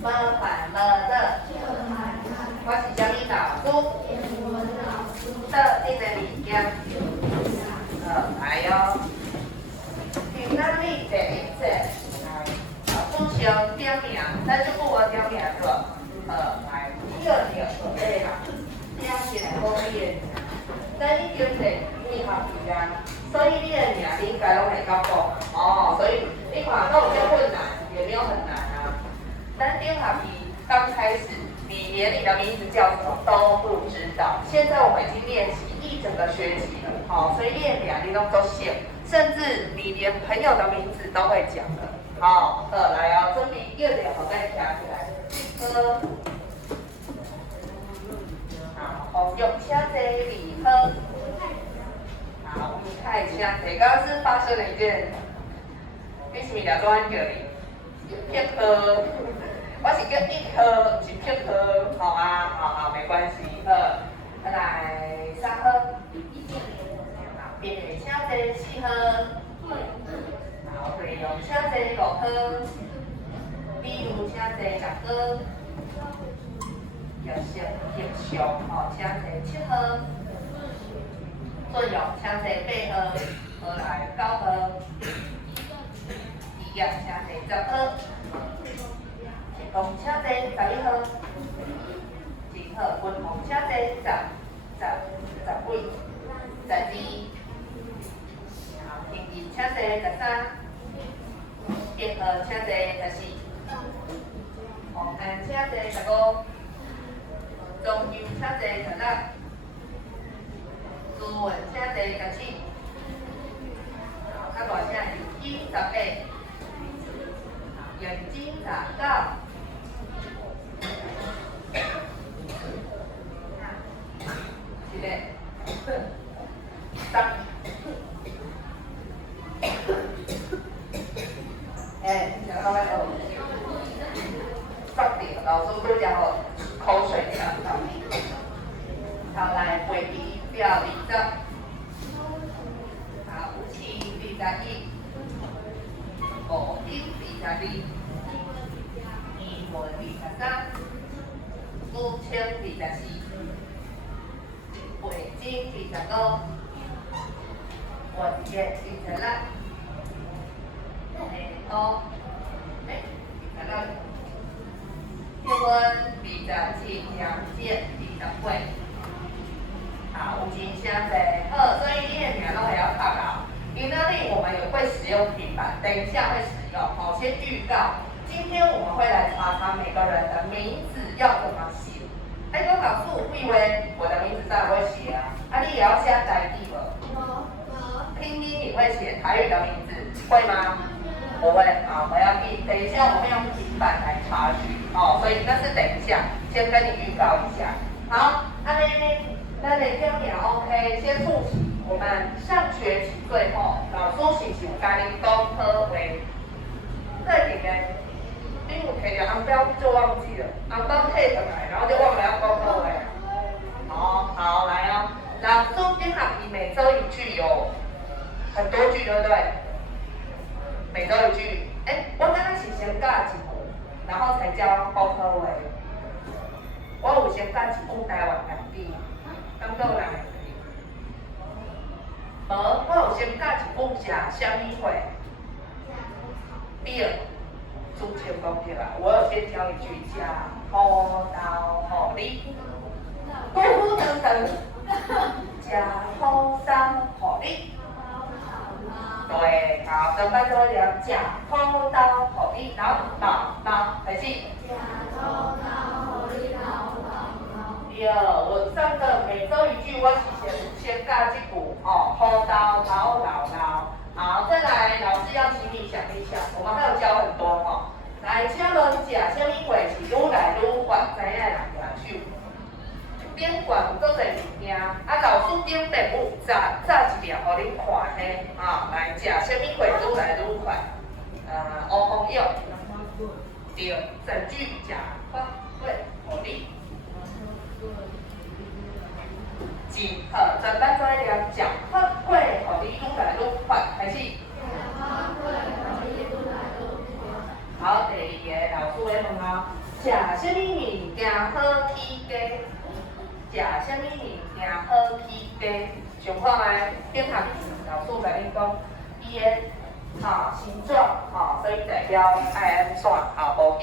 么反了的，我是叫你老师特定的物件。来哟，今仔日第一节，老师先点名，咱就不我点名是吧？来，第二条对啦，点起来好你的名，咱已经是几学期啊，所以你的名你应该拢会较讲哦，所以你看都有些困难，也没有很难啊。咱顶学期刚开始，你连你的名字叫什么都不知道，现在我们已经练习一整个学期了，好，所以练两你都写，甚至你连朋友的名字都会讲了。好，来哦，准备叫一个再听起来，好，红玉请坐，李喝。好，你看一下，刚刚是发生了一件，你是咪叫做安叫你？片刻，我是叫一颗，不是片刻，好啊，好，没关系。来三喝，边边请坐四喝，好，对用请坐六喝，比如请坐六喝，叶上，哦，请坐七喝。作用请坐八号，好来9号，第二请坐10号，共请坐11号，真好，文红请坐10、11、12，好，平日请坐13，结号请坐14，红安请坐15，中优请坐16。字文请坐17，较大声有机18，眼睛19，是嘞，10，想到没有？10点，老师都讲我口水呛到。好，来回题表20，好，5期21，5丁22，2文23，5千24，北京25，文业26，哦，26，英文27，杨建28。好，五金箱子所以你的名都还要考到。今天我们也会使用平板，等一下会使用。好，先预告，今天我们会来查查每个人的名字要怎么写。哎，跟老师我以为我的名字当然会写啊，你也要写台语了。拼音你会写台语的名字会吗？不会，好，我要记。等一下我们用平板来查询，所以那是等一下，先跟你预告一下。好，那你这样也 OK， 先复习我们上学期最后老师是有教你讲科为，这几个你有摕到红标就忘记了，红标退回来，然后就忘了要讲科为。好，来哦，老师今学期每周一句有很多句，对不对？每周一句，我刚刚是先教一句，然后才教讲科为。我有先教一句台湾台语。感觉有人会记，无我有先教一句食虾米货，对，主持讲对啦。我有先教一句食土豆互你，虎虎长长，食土豆互你。对，好，跟班做聊食土豆互你，然后老开始。我上的每周一句，我是先教这句土豆老。好，再来，老师要请你想一想，我们还有教很多来，请问食什么货是愈来愈发知影人举手？宾馆有做侪物件，老师顶题目早一条，互恁看嘿，来食什么货愈来愈快？乌风药，对，整句食饭会互你。好，全班做一条讲法会，互你愈来愈快，开始。好，第二个老师来问食什么物件好起家？食什么物件好起家？想看卖？顶项老师甲恁讲，伊的形状所以代表爱安怎无紧。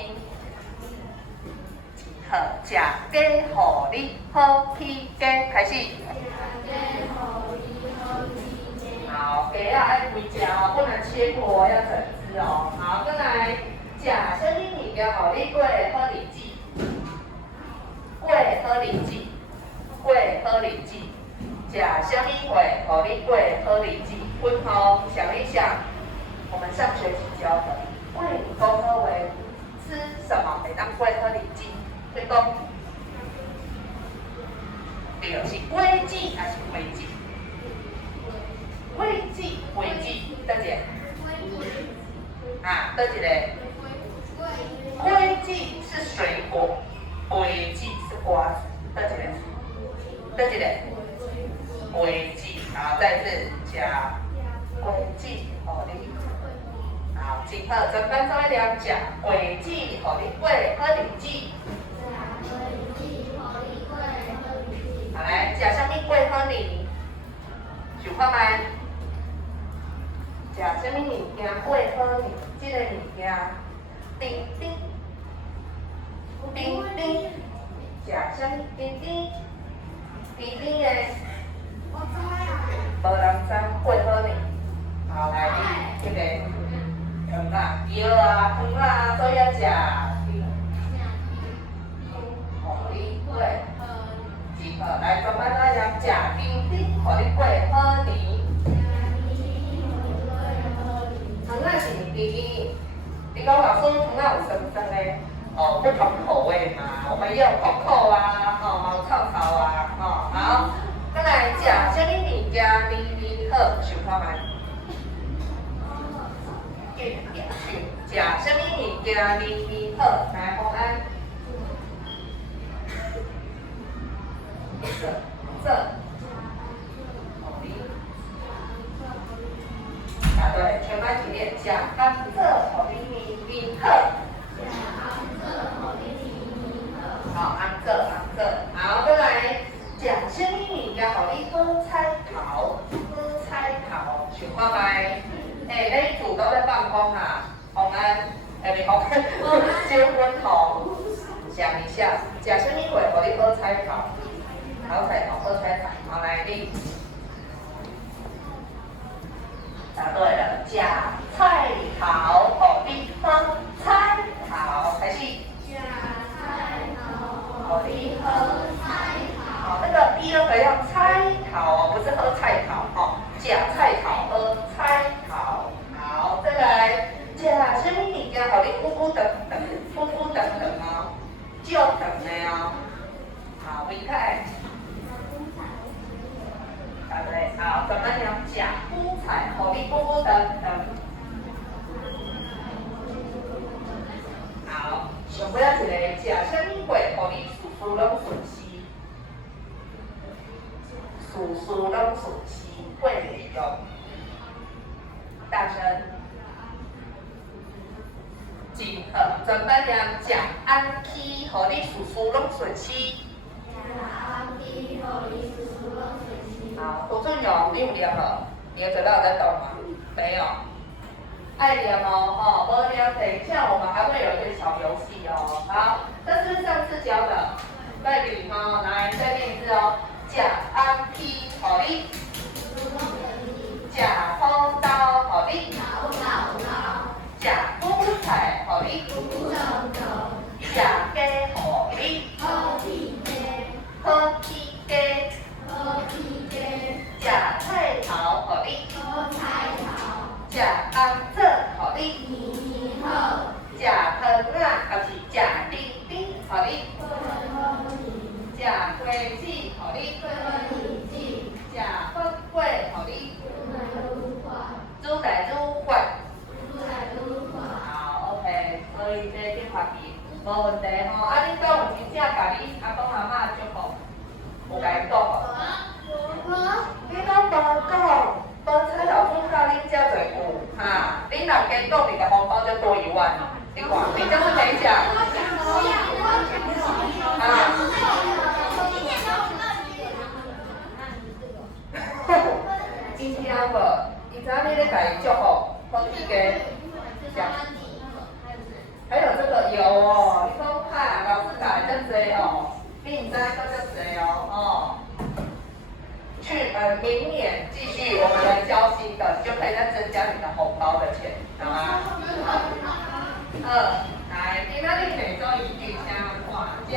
好，食家互你好起家，开始。好，鸡爱几只不能切破，要整只哦。好，再来，食什么物件互你过好日子？过好日子，过好日子。食什么货互你过好日子？分号想一想，我们上学期教的，为你讲好话，吃什么会当过好日子？你讲，对，是果子还是花子？果子，花子，倒一个？倒一个？果子是水果，花子是瓜子，倒一个？倒一个？花子，好，再次食花子，互你。好，真好，全班做一念食花子，互你过好日子。好来，食啥物过好年？想看卖？食啥物物件过好年？这个物件，叮叮，叮叮，食啥物叮叮？叮叮的，我知啊。无人知过好年。好来，你这个糖啊，对啊，糖啊，所以要食。互你过。好，来，全班来念食叮叮，互你过好年。糖仔是甜甜，你讲老师糖仔有酸酸的，不同口味嘛，我们也有Coco啊，毛草草啊，好，再来食啥物物件年年好，想看卖？食啥物物件年年好？来，洪安。这，对，全班起立，食甘蔗，互你年年好。好，甘蔗，好，再来，食啥物物件，互你好彩头，好彩头，想看卖？你厝都在放风啊，洪安，袂洪安，结婚吼，想一下，食啥物货，互你好彩头？好彩头，好彩头，好来你。答对了，食菜头，互你好彩头，开始。食菜头，互你好彩头。好，那个第二个要菜头不是喝菜头食菜头，喝菜头。好，再来，食啥物物件，互你久久长长，久久长长哦，足长的哦。好，伟凯。对，好，咱们要食韭菜，互你久久长长。好，上尾一个食啥物货，互你事事拢顺心，事事拢顺心，过袂用。大声。真好，全班要食安琪，互你事事拢顺心。好，涂俊勇，你有念了？你的嘴巴有在动吗？没有。爱念哦，无念，等一下我们还会有一个小游戏哦。好，这是上次教的，再捋来再念一次哦。食安琪，互你；食土豆，互你；食韭菜，互你；食鸡，互你；好起家。食菜头，互你；食甘蔗，互你；食糖仔，还是食丁丁，互你；食花子，互你；食粉粿，互你；煮来煮饭。好 ，OK， 所以这电话机无问题吼。啊，恁家有真正甲你阿公阿嬷祝福，有甲伊讲无？你拢无讲，无采老师教恁遮侪句哈。恁若加讲，你的红包就多1万，你看，你就是没讲。今天无，伊知影你咧家己祝福，好记个。还有这个有哦，你说看老师打这多哦，比你知道这多哦。明年继续我们来教新的，你就可以再增加你的红包的钱，好吗？来，今仔日每周一句加画家。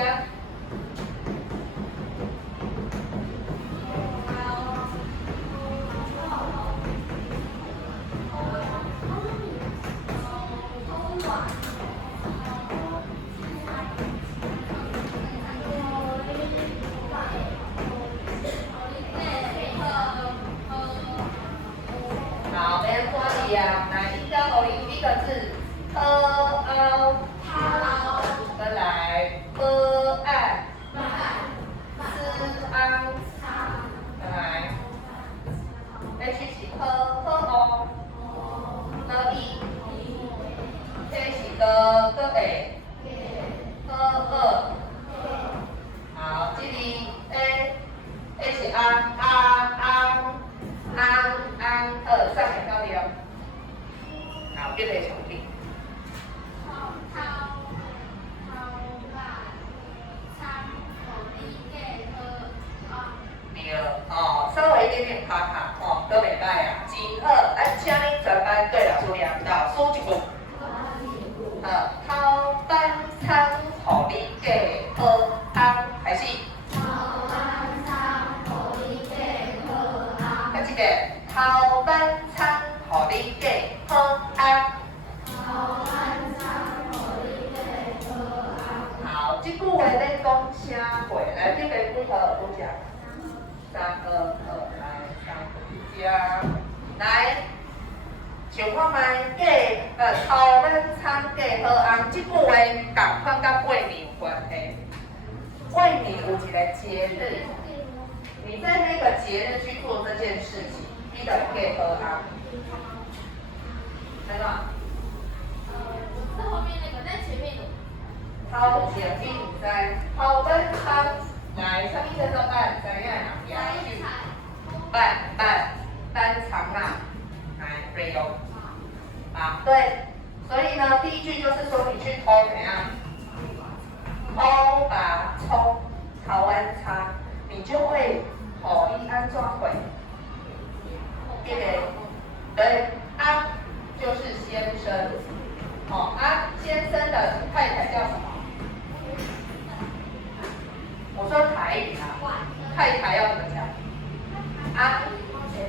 好，没人说你呀。来，一张口令，第一个字，再来，an，再来，h 是哦，j 是个好，这里 h 上面到底哦。好，这个重听。稍微一点点卡卡哦，都袂歹啊，真好。请恁全班对老师念到数一句。头班餐互你加好安，开始。再一个，头班餐互你加好安。好，这句话咧讲啥话？来，这个几号多讲？3、2、来，3、加，来，想看卖头班餐加好安，这句话共款甲过年有关系。过年有一个节日，你在那个节日去做这件事情，你就加好安，知道吗？是后面那个，在前面的。头前面在头班餐，来，啥物叫做班？知影啦？班长啦，来，对哦。对，所以呢，第一句就是说你去偷怎样？偷把葱炒完茶，你就会好一安装回。这个对，安就是先生，先生的太太叫什么？我说台语啊，太太要怎么讲？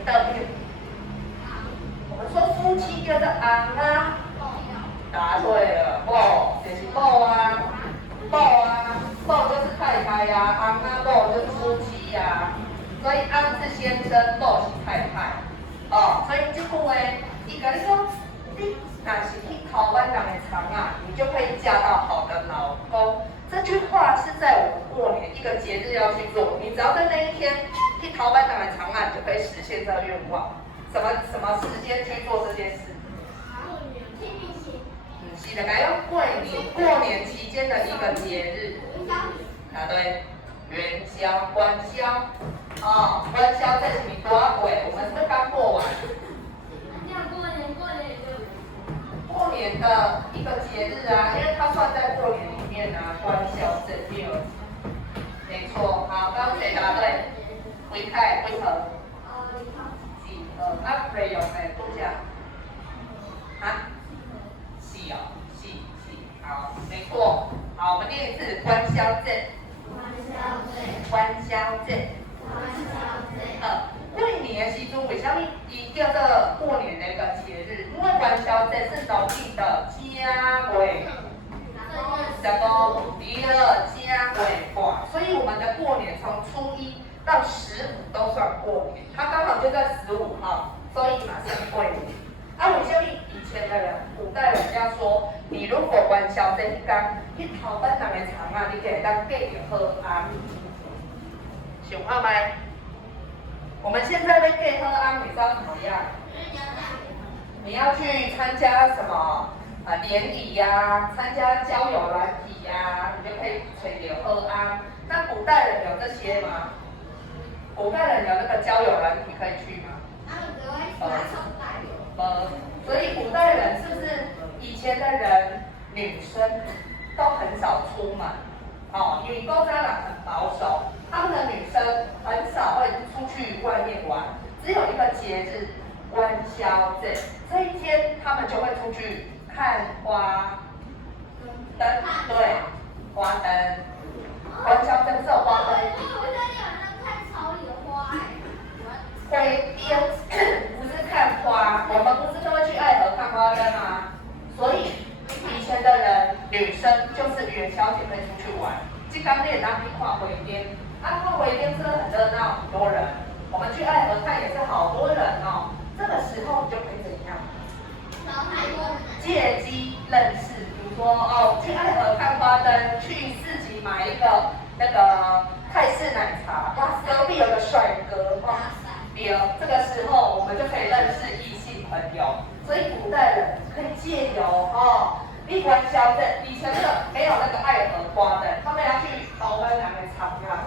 的面。我们说夫妻叫做昂啊，答对了，某就是某啊，某就是太太呀，昂啊某就是夫妻呀，所以昂是先生，某是太太，所以这句话，伊甲你讲，你若是去头班人的床啊，你就会嫁到好的老公。这句话是在我们过年一个节日要去做，你只要在那一天去头班人的床啊，你就可以实现这个愿望。什么时间去做这件事？是的，要过年期间的一个节日。对，元宵、关宵。关宵这是你多少鬼？我们是不是刚过完？过年的一个节日啊，因为它算在过年里面啊，关宵正月。没错，好，刚刚谁答对？回凯为何？没有多讲。是哦，是，好，没错，好，我们念一次关宵节。过年的时阵，为什么伊叫做过年的一个节日？因为关宵节是农历的正月15、12、正月半，所以我们的过年从初1到15都算过年，它刚好就在15号，所以马上过年。为什么以前的人、古代人要说，你如果关宵这一天去头班人的床啊，你可以当嫁着好安。想看麦？我们现在要嫁好安，你知道怎么样？你要去参加什么联谊呀，参加交友软体呀，你就可以吹牛喝啊。那古代人有这些吗？古代人有那个交友软体可以去吗？所以古代人是不是以前的人女生都很少出门？哦，因为高家人很保守，他们的女生很少会出去外面玩，只有一个节日元宵节，这一天他们就会出去看花灯，对，花灯。元宵节是有花灯。回边不是看花，我们不是都会去爱河看花灯吗？所以以前的人女生就是元宵节会出去玩。这刚练当去看回边，看回边真的很热闹，很多人。我们去爱河看也是好多人哦。这个时候你就可以怎样？借机认识，比如说哦，去爱河看花灯，去市集买一个那个泰式奶茶，哇，隔壁有个帅哥哦。这个时候我们就可以认识异性朋友，所以古代人可以借由立元宵节，以前没有那个爱河花灯，他们要去台湾两个场啊，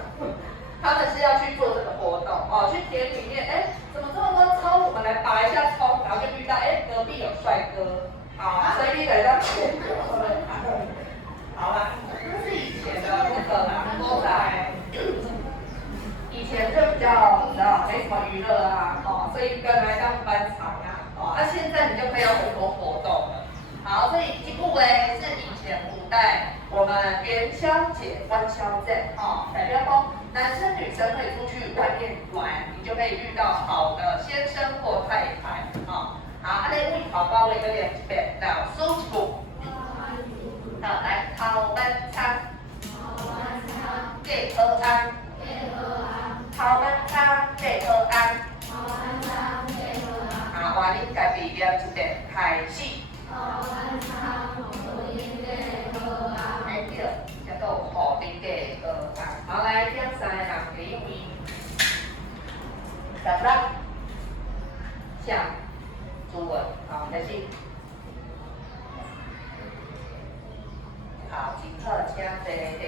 他们是要去做这个活动哦，去田里面，怎么这么多葱？我们来拔一下葱，然后就遇到隔壁有帅哥，所以你得让钱好啦，这是以前的那个啦，都在。以前就比较你知道没什么娱乐啊，所以跟来当班场啊，现在你就可以有很多活动了。好，所以这部呢是以前古代我们元宵节、元宵节代表说男生女生可以出去外面玩，你就可以遇到好的先生或太太好，安尼为头包的一个练一遍，老师一步。好，来头班餐，给喝安。头班餐给好安，换恁家己念一遍开始。对，叫做互恁家好安。好，来点三个人给位。十六，向主文，好，开始。好，真好，请坐第二位，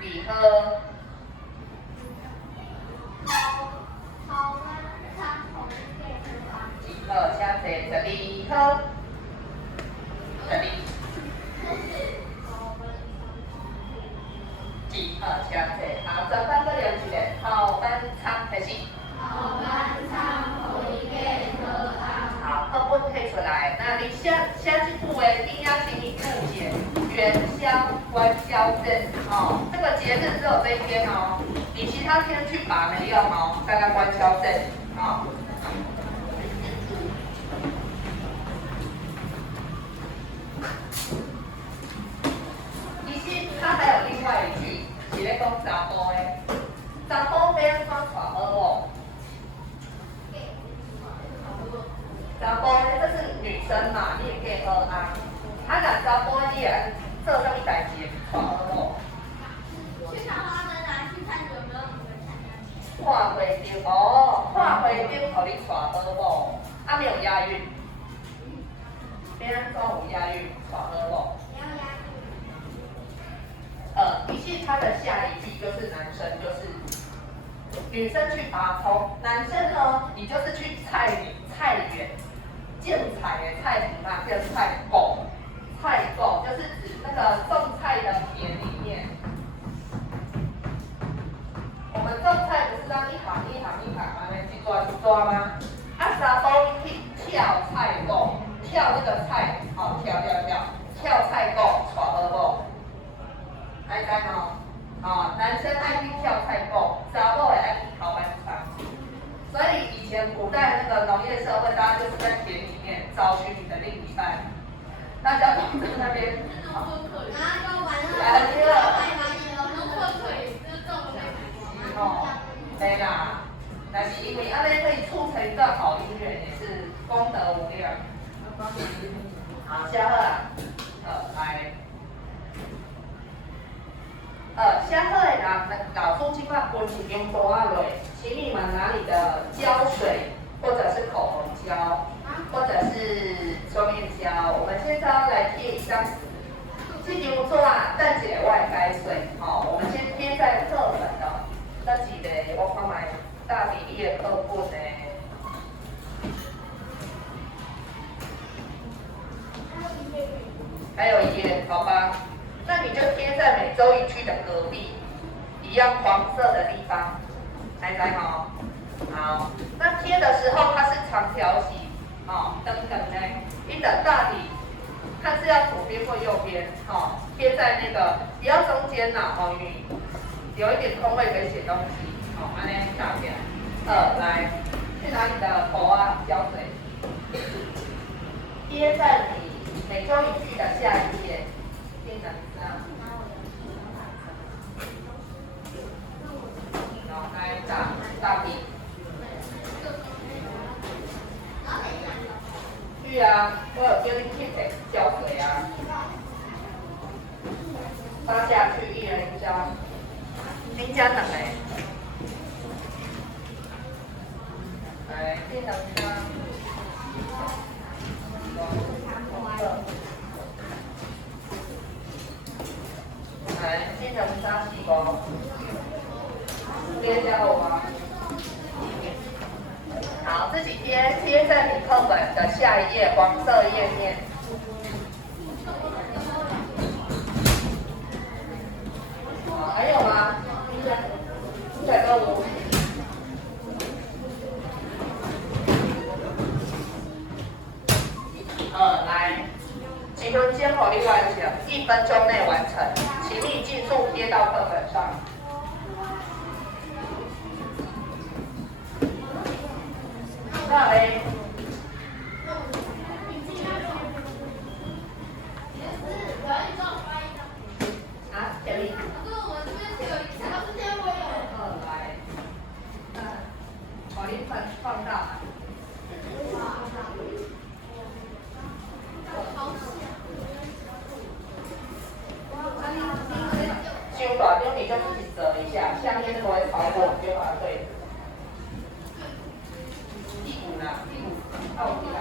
李好。好，请坐12号，12。好，请坐。好，专班个聊一个，后班仓开始。后班仓可以给课堂。好，课本摕出来。那你写一部的定要请你注解元宵、元宵节这个节日只有这一天哦，你其他天去拔没用哦，大概元宵节他还有另外一句，是咧讲查甫的，查甫要安怎娶好某？查甫的这是女生嘛，你也可以好安。若查甫的你也做什么代志娶好某？去看花灯啊，去看有没有你们看看花灯哦，看花灯，互你娶好某，没有押韵。要安怎有押韵？娶好某？于是它的下一句就是男生就是女生去拔葱，男生呢，你就是去菜园种菜的菜田嘛，叫菜垛，菜垛就是指那个种菜的田里面。我们种菜不是让一行一行一行啊，那一抓一抓吗？查甫去跳菜垛，跳那个菜，跳菜垛，娶好某？爱知哦，男生爱去跳菜垛，查某也爱去头班仓。所以以前古代那个农业社会，大家就是在田里面找寻你的另一半，大家都在那边。对啦，但是因为安尼可以促成一段好姻缘，也是功德无量。好，下课来。下课的人，老师今晚分一张桌仔落，请你们拿你的胶水，或者是口红胶，或者是双面胶。我们现在要来贴一张纸，这张纸等一下我会解说，我们先贴在课本的那几个，我看卖大比例的课本呢。还有一页，好吧？那你就贴在每周一句的隔壁，一样黄色的地方，来哈。好，那贴的时候它是长条形，等等呢，你的大体看是要左边或右边，贴在那个不要中间呐，因为有一点空位可以写东西，安尼下边。来，去拿你的笔啊、胶水，贴在你每周一句的下一页，变成这样。然后来大笔。去啊，我有叫你去摕胶水啊，发下去一人一张，恁家两个，来，这两张，来，这两张是无，这家有吗？好，自己贴在你课本的下一页黄色页面。还有吗？再跟我。来，几分钟后你完成，1分钟内完成，请你尽速贴到课本上。那嘞？啊，小丽。来，把你放大。修短张你就自己折一下，下面不会超过，你就把它对。屁股呢？屁股靠起来。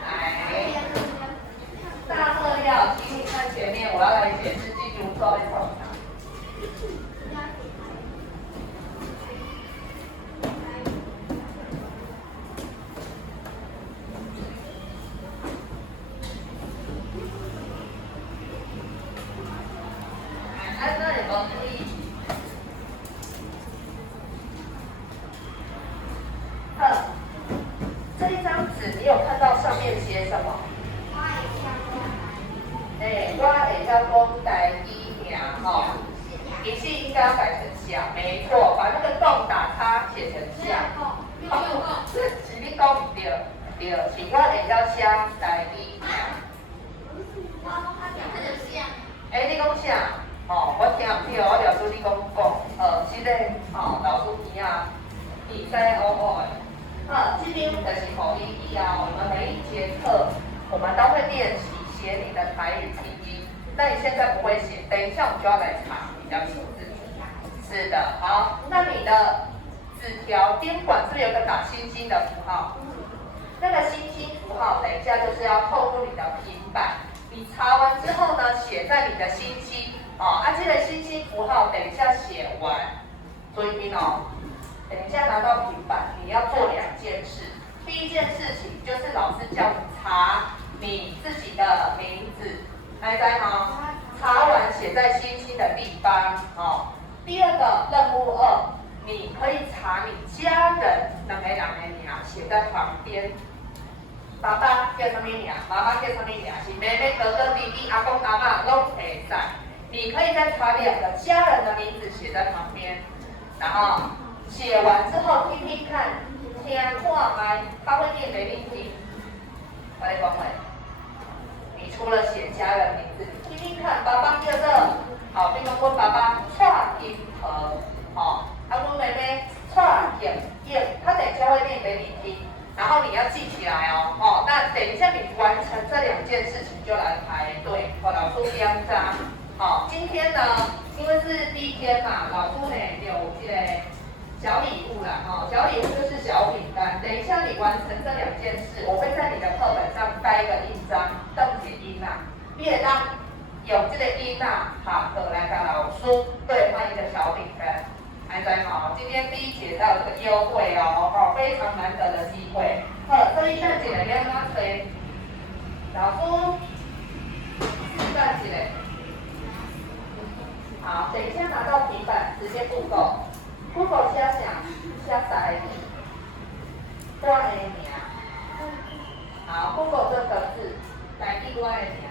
来，大贺要，请你看前面，我要来解释记住做在空档。这一张纸你有看到上面写什么？我会晓讲台语名其实应该要改成下，没错，把那个洞打叉写成下。是你讲唔对，对，是我会晓写台语名。你讲啥？我听唔对，我了解你讲。是咧，老师边啊，你使学的。这边就是口音以后，我们每一节课我们都会练习写你的台语拼音。那你现在不会写，等一下我们就要来查比较清楚。是的，好，那你的纸条边管是不是有个打星星的符号？那个星星符号，等一下就是要透过你的平板，你查完之后呢，写在你的星星这个星星符号等一下写完，注意听哦。等一下拿到平板，你要做2件事。第一件事情就是老师叫你查你自己的名字，来在查完写在星星的地方第二个任务2，你可以查你家人2个人的名写在旁边。爸爸叫什么名？妈妈叫什么名？是妹妹、哥哥、弟弟、阿公、阿嬷都可以在。你可以再查2个家人的名字写在旁边，然后写完之后听听看，听看麦，他会念给你听。我来讲话，你除了写家人名字，听听看，爸爸叫做比如说我爸爸蔡金和我妹妹蔡景燕，他等一下会念给你听，然后你要记起来那等一下你完成这2件事情就来排队，老师点章。今天呢，因为是第一天嘛，老师呢有这个小礼物啦，小礼物就是小饼干。等一下你完成这2件事，我会在你的课本上盖一个印章，邓写音啊，你会当用这个音啊，来跟老师兑换一个小饼干。还在今天第1节才有这个优惠哦，非常难得的机会。所以咱一个要哪吹？老师，站起来。好，等一下拿到平板，直接 Google 写啥？写3个字，我的名。好 ，Google 这个字，来第我的名，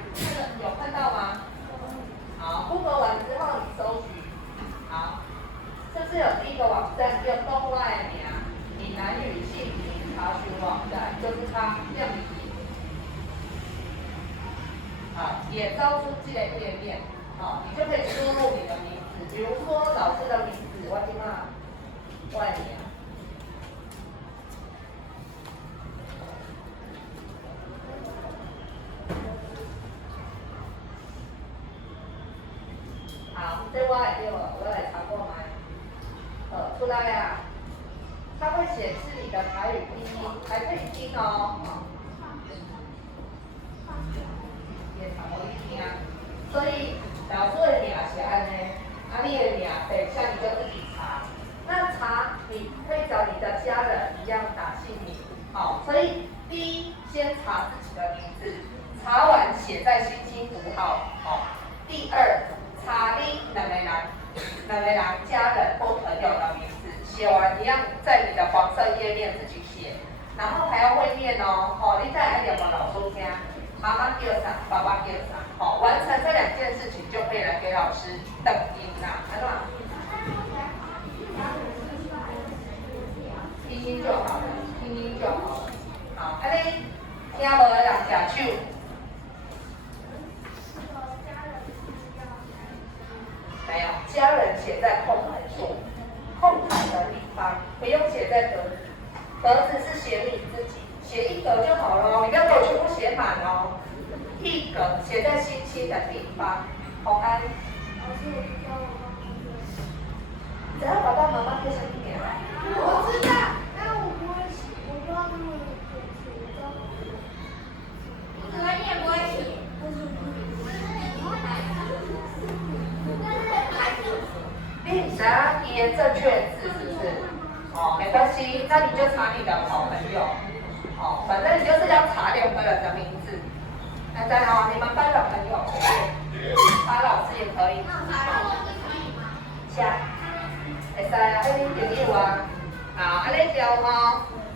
有看到吗？好 ，Google 完之后你搜寻，好。是不是有第一个网站叫东外名闽南语姓名查询网站，就是它这样子。好，也招出这个页面，你就可以输入你的名字，比如说老师的名字，我今嘛外名。好，这我也对了，我来查过吗？出来呀，它会显示你的台语拼音，还可以听哦。也查无你听，所以老师的名是安尼，你的名等一下你就自己查。那查你可以找你的家人一样打姓名，所以第一先查自己的名字，查完写在星星符号，第二查你两个人家人或朋友的名字，写完一样在你的黄色页面自己写，然后还要会念哦，你再来念给老师听，妈妈叫啥，爸爸叫啥，完成这2件事情就可以来给老师等音啦，安怎？听音就好了，听音就好了，好，安尼听无的人举手。没有，家人写在空白处，空白的地方不用写在格子，格子是写你自己，写1格就好了，你不要给我全部写满哦。1格写在星星的地方，红安。老师，我教我妈妈。只要把爸爸妈妈贴上一点。我知道，但我不会写，我不知道他们怎么写，我知道。不只会念不会写。你查你的正确字是不是？没关系，那你就查你的好朋友。反正你就是要查2个人的名字。那再你们班的朋友，查老师也可以。下，会使啊，那你朋友啊。好，安尼对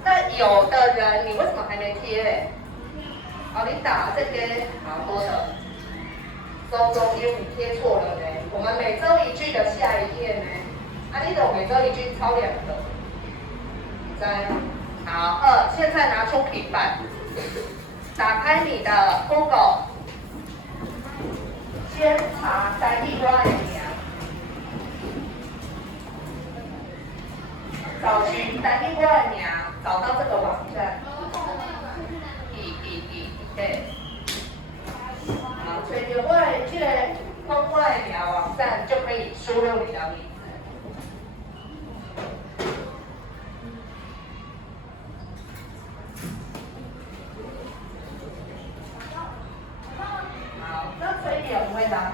那有的人你为什么还没贴嘞？你打这个好多的。中间你贴错了呢。我们每周1句的下一页呢，你怎么每周1句抄2个？好，现在拿出平板，打开你的 Google， 先查台语我的名，找寻台语我的名，找到这个网站，对。找到我的这个空我的名网站，就可以输入你的名字。好，那所以有回答，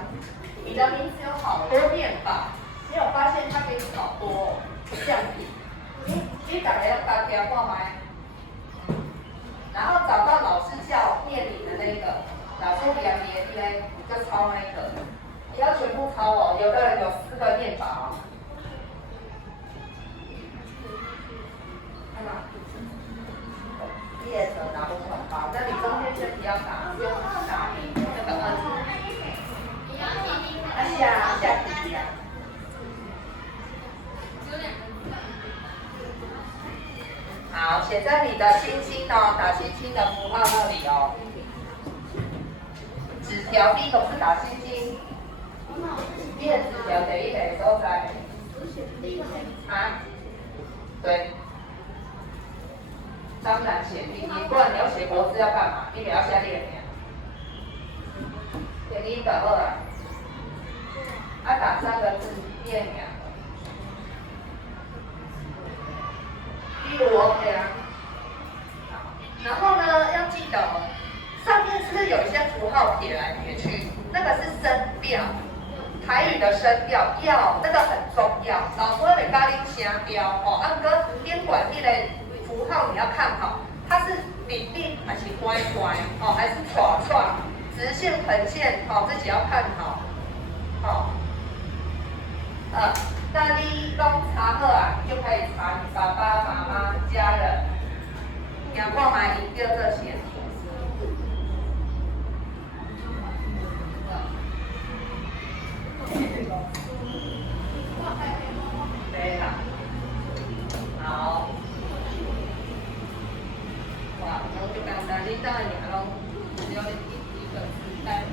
你的名字有好多念法，你有发现它给你好多这样子，你大家要打电话吗？然后找到老师叫念你的那个。老师点名呢，就抄那个，你要全部抄哦。有的人有4个念法哦。看到？你也是拿不出来，好，那你中间先不要打，先打你那个2。下题呀。好，写在你的星星哦，打星星的符号那里哦。纸条第一个是打星星，你的纸条第一个所在。对。当然写拼音，不然你要写国字要干嘛？你不要写列名。拼音的好啊。打3个字列名。老师会袂教你声调哦，啊，不过边管迄个符号你要看好，它是笔笔还是乖乖哦，还是歘歘，直线横线哦，自己要看好。好，那你拢查好啊，就可以查你爸爸妈妈家人，阳光买你就这些。对啦，好，哇，我就简单，你当然也拢只有一个字单词。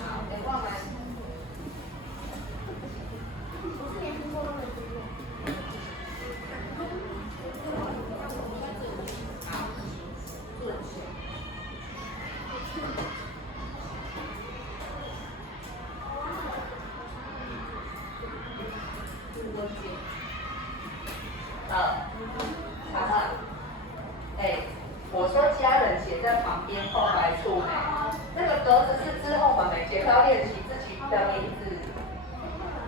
好，阳光买。查了，我说家人写在旁边空白处没？那个格子是之后我们每节课要练习自己的名字。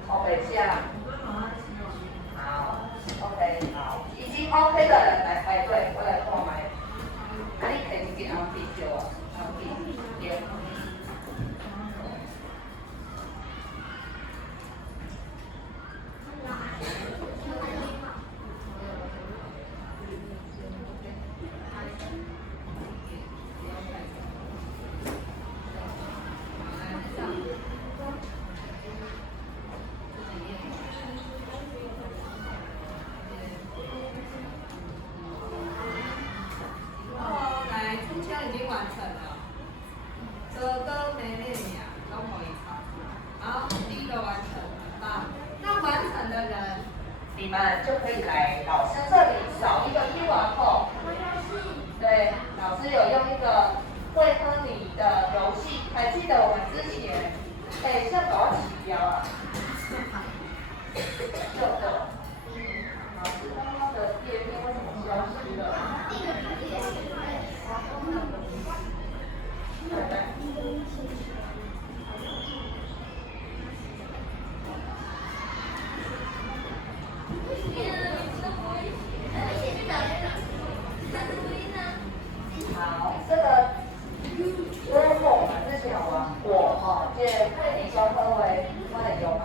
OK， 下。好 ，OK， 好，已经 OK 的人来排队，我来购买。你可以给安比就啊，安比点。已经完成了，哥哥妹妹俩都可以抄。好，第一个完成了啊。那完成的人，你们就可以来老师这里扫一个 QR code。对，老师有用一个会和你的游戏，还记得我们之前，像搞起标啊，就老师刚刚的页面为什么消失了？好，这个如果我们之前有玩过哈，这为你教科为我的有吗？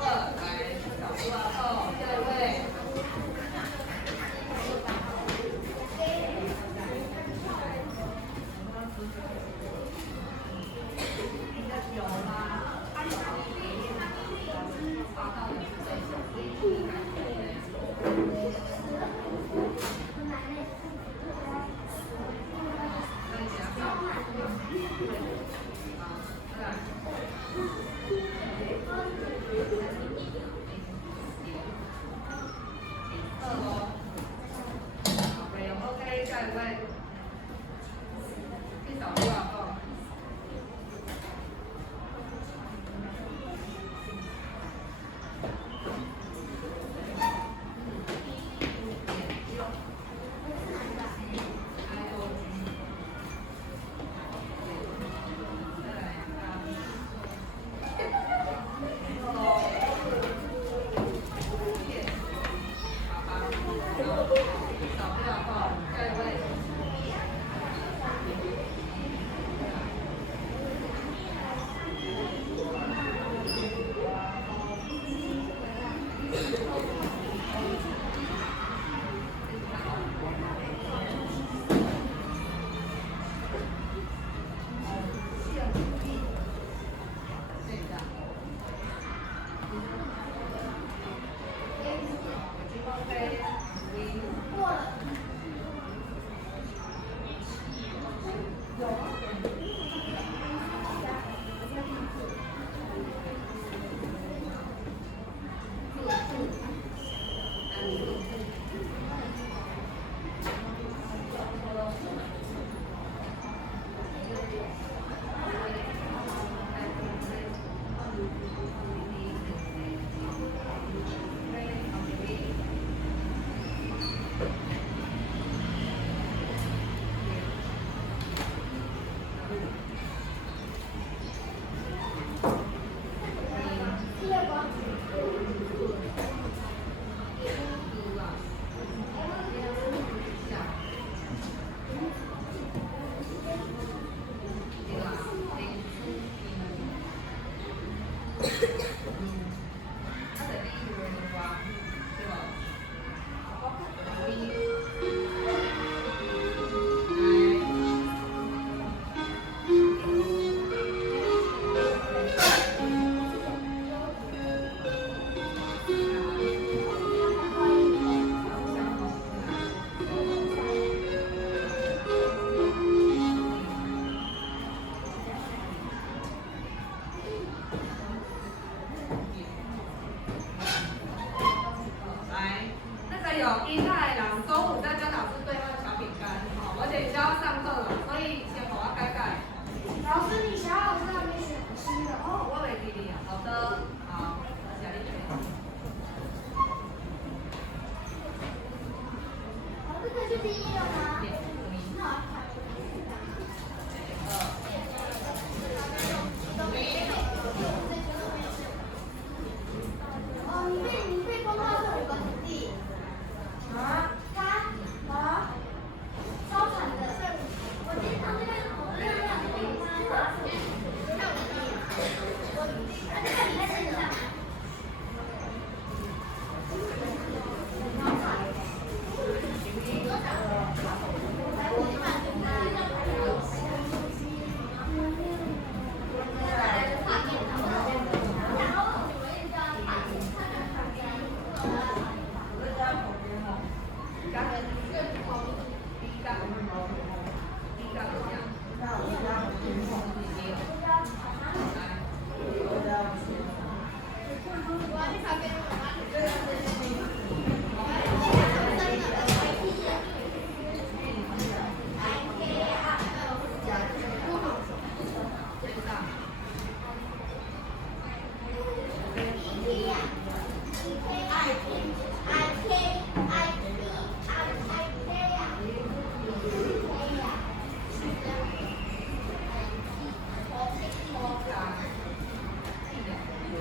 二